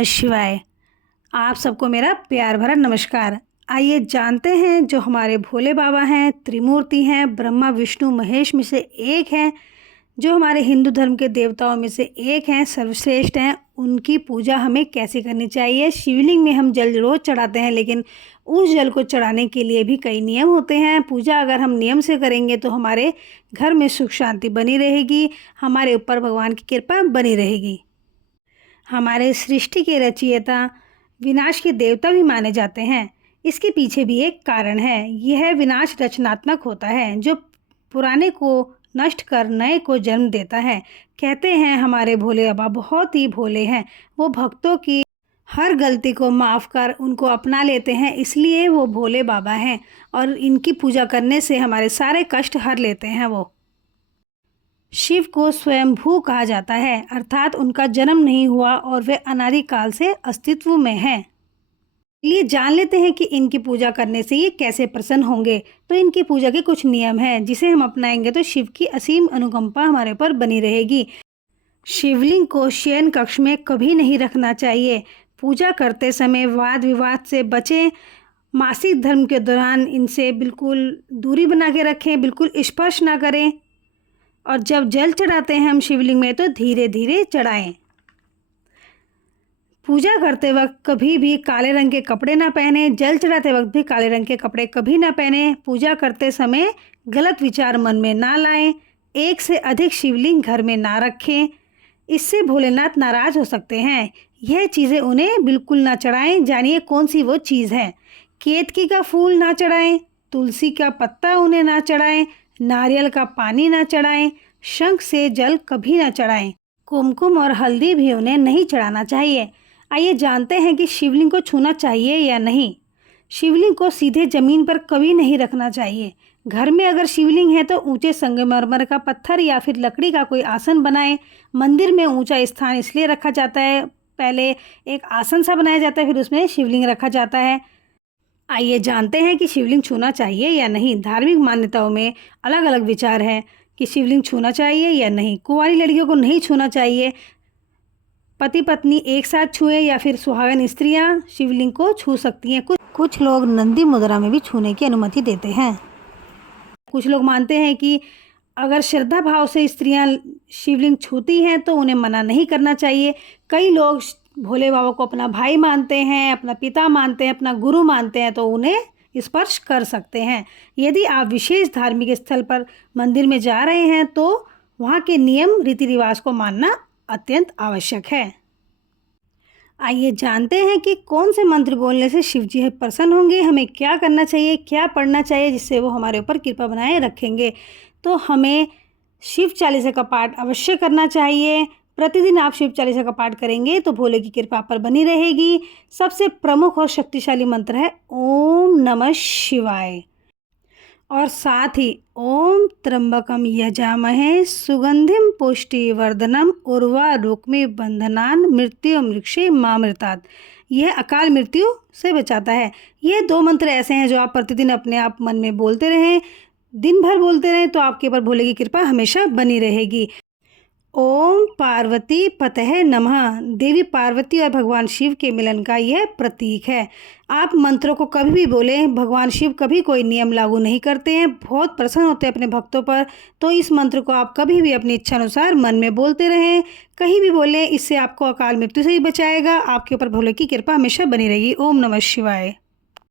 नमः शिवाय। आप सबको मेरा प्यार भरा नमस्कार। आइए जानते हैं जो हमारे भोले बाबा हैं, त्रिमूर्ति हैं, ब्रह्मा विष्णु महेश में से एक हैं, जो हमारे हिंदू धर्म के देवताओं में से एक हैं, सर्वश्रेष्ठ हैं, उनकी पूजा हमें कैसे करनी चाहिए। शिवलिंग में हम जल रोज़ चढ़ाते हैं, लेकिन उस जल को चढ़ाने के लिए भी कई नियम होते हैं। पूजा अगर हम नियम से करेंगे तो हमारे घर में सुख शांति बनी रहेगी, हमारे ऊपर भगवान की कृपा बनी रहेगी। हमारे सृष्टि के रचयिता विनाश के देवता भी माने जाते हैं। इसके पीछे भी एक कारण है। यह विनाश रचनात्मक होता है, जो पुराने को नष्ट कर नए को जन्म देता है। कहते हैं हमारे भोले बाबा बहुत ही भोले हैं। वो भक्तों की हर गलती को माफ़ कर उनको अपना लेते हैं, इसलिए वो भोले बाबा हैं और इनकी पूजा करने से हमारे सारे कष्ट हर लेते हैं। वो शिव को स्वयंभू कहा जाता है, अर्थात उनका जन्म नहीं हुआ और वे अनादि काल से अस्तित्व में हैं। चलिए जान लेते हैं कि इनकी पूजा करने से ये कैसे प्रसन्न होंगे। तो इनकी पूजा के कुछ नियम हैं, जिसे हम अपनाएंगे तो शिव की असीम अनुकंपा हमारे ऊपर बनी रहेगी। शिवलिंग को शयन कक्ष में कभी नहीं रखना चाहिए। पूजा करते समय वाद विवाद से बचें। मासिक धर्म के दौरान इनसे बिल्कुल दूरी बना के रखें, बिल्कुल स्पर्श ना करें। और जब जल चढ़ाते हैं हम शिवलिंग में तो धीरे धीरे चढ़ाएं। पूजा करते वक्त कभी भी काले रंग के कपड़े ना पहने। जल चढ़ाते वक्त भी काले रंग के कपड़े कभी ना पहने। पूजा करते समय गलत विचार मन में ना लाएं। एक से अधिक शिवलिंग घर में ना रखें, इससे भोलेनाथ नाराज हो सकते हैं। यह चीज़ें उन्हें बिल्कुल ना चढ़ाएं। जानिए कौन सी वो चीज़ है। केतकी का फूल ना चढ़ाएं, तुलसी का पत्ता उन्हें ना चढ़ाएं, नारियल का पानी ना चढ़ाएं, शंख से जल कभी ना चढ़ाएं, कुमकुम और हल्दी भी उन्हें नहीं चढ़ाना चाहिए। आइए जानते हैं कि शिवलिंग को छूना चाहिए या नहीं। शिवलिंग को सीधे ज़मीन पर कभी नहीं रखना चाहिए। घर में अगर शिवलिंग है तो ऊंचे संगमरमर का पत्थर या फिर लकड़ी का कोई आसन बनाएं। मंदिर में ऊंचा स्थान इसलिए रखा जाता है, पहले एक आसन सा बनाया जाता है, फिर उसमें शिवलिंग रखा जाता है। आइए जानते हैं कि शिवलिंग छूना चाहिए या नहीं। धार्मिक मान्यताओं में अलग अलग विचार हैं कि शिवलिंग छूना चाहिए या नहीं। कुंवारी लड़कियों को नहीं छूना चाहिए। पति पत्नी एक साथ छुए या फिर सुहागन स्त्रियां शिवलिंग को छू सकती हैं। कुछ लोग नंदी मुद्रा में भी छूने की अनुमति देते हैं। कुछ लोग मानते हैं कि अगर श्रद्धा भाव से स्त्रियां शिवलिंग छूती हैं तो उन्हें मना नहीं करना चाहिए। कई लोग भोले बाबा को अपना भाई मानते हैं, अपना पिता मानते हैं, अपना गुरु मानते हैं, तो उन्हें स्पर्श कर सकते हैं। यदि आप विशेष धार्मिक स्थल पर मंदिर में जा रहे हैं तो वहाँ के नियम रीति रिवाज को मानना अत्यंत आवश्यक है। आइए जानते हैं कि कौन से मंत्र बोलने से शिव जी प्रसन्न होंगे। हमें क्या करना चाहिए, क्या पढ़ना चाहिए जिससे वो हमारे ऊपर कृपा बनाए रखेंगे। तो हमें शिव चालीसा का पाठ अवश्य करना चाहिए। प्रतिदिन आप शिव चालीसा का पाठ करेंगे तो भोले की कृपा पर बनी रहेगी। सबसे प्रमुख और शक्तिशाली मंत्र है ओम नमः शिवाय, और साथ ही ओम त्र्यंबकम यजामहे सुगंधिम पुष्टिवर्धनम उर्वारुकमिव बंधनान मृत्यु मृक्षे मामृतात्। यह अकाल मृत्यु से बचाता है। ये 2 मंत्र ऐसे हैं जो आप प्रतिदिन अपने आप मन में बोलते रहें, दिन भर बोलते रहें, तो आपके ऊपर भोले की कृपा हमेशा बनी रहेगी। ओम पार्वती पतये नमः। देवी पार्वती और भगवान शिव के मिलन का यह प्रतीक है। आप मंत्रों को कभी भी बोलें। भगवान शिव कभी कोई नियम लागू नहीं करते हैं, बहुत प्रसन्न होते हैं अपने भक्तों पर। तो इस मंत्र को आप कभी भी अपनी इच्छा अनुसार मन में बोलते रहें, कहीं भी बोलें। इससे आपको अकाल मृत्यु से ही बचाएगा। आपके ऊपर भोले की कृपा हमेशा बनी रहेगी। ओम नमः शिवाय।